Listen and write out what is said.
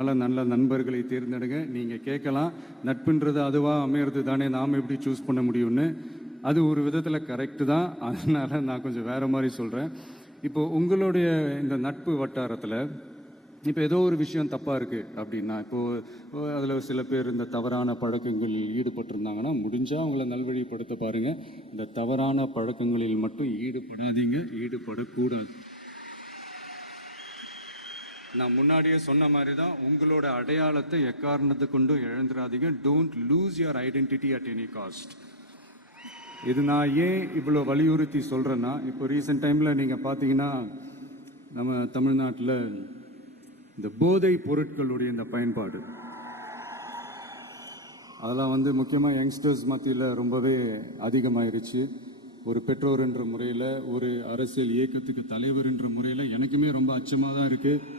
நல்ல நல்ல நண்பர்களை தேர்ந்தெடுங்க. நீங்கள் கேட்கலாம், நட்புன்றது அதுவாக அமையிறது தானே, நாம் எப்படி சூஸ் பண்ண முடியும்னு. அது ஒரு விதத்தில் கரெக்டு தான். அதனால் நான் கொஞ்சம் வேறு மாதிரி சொல்கிறேன். இப்போது உங்களுடைய இந்த நட்பு வட்டாரத்தில் இப்போ ஏதோ ஒரு விஷயம் தப்பாக இருக்குது அப்படின்னா, இப்போது அதில் சில பேர் இந்த தவறான பழக்கங்களில் ஈடுபட்டிருந்தாங்கன்னா, முடிஞ்சால் அவங்கள நல்வழிப்படுத்த பாருங்கள். இந்த தவறான பழக்கங்களில் மட்டும் ஈடுபடாதீங்க, ஈடுபடக்கூடாது. நான் முன்னாடியே சொன்ன மாதிரி தான், உங்களோட அடையாளத்தை எக்காரணத்தை கொண்டு இழந்துடாதீங்க. Don't lose your identity at any cost. இது நான் ஏன் இவ்வளோ வலியுறுத்தி சொல்கிறேன்னா, இப்போ ரீசெண்ட் டைமில் நீங்கள் பார்த்தீங்கன்னா நம்ம தமிழ்நாட்டில் இந்த போதை பொருட்களுடைய இந்த பயன்பாடு அதெல்லாம் முக்கியமாக யங்ஸ்டர்ஸ் மத்தியில் ரொம்பவே அதிகமாயிருச்சு. ஒரு பெற்றோர் என்ற முறையில், ஒரு அரசியல் இயக்கத்துக்கு தலைவர் என்ற முறையில் எனக்குமே ரொம்ப அச்சமாக தான் இருக்குது.